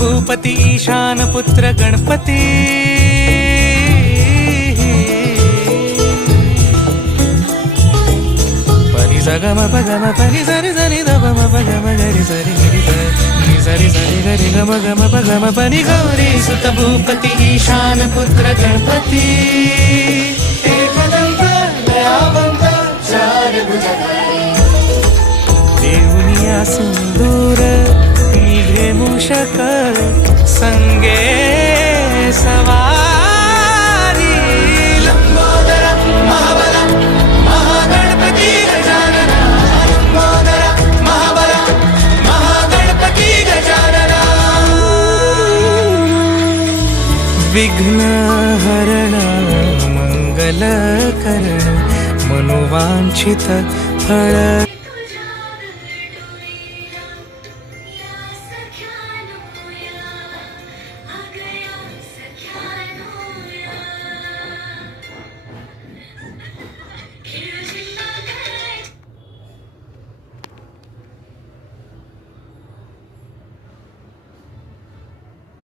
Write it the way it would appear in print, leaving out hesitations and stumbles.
भूपती ईशान पुत्र गणपती पनी सगम पगम पनी सरी सरी दम पगम गरी सरी गरी सरी सरी सरी गरी गम गम पगम पनी गौरी सुत भूपती ईशान पुत्र गणपती एकदंत दयावंत चार भुजधारी देऊनिया सिंदूर निघे मूषक संगे सवारी लंबोदर महाबला महागणपती गजानना लंबोदर महाबला महागणपती गजानना विघ्न हरण मंगल करण मनोवांछित फळ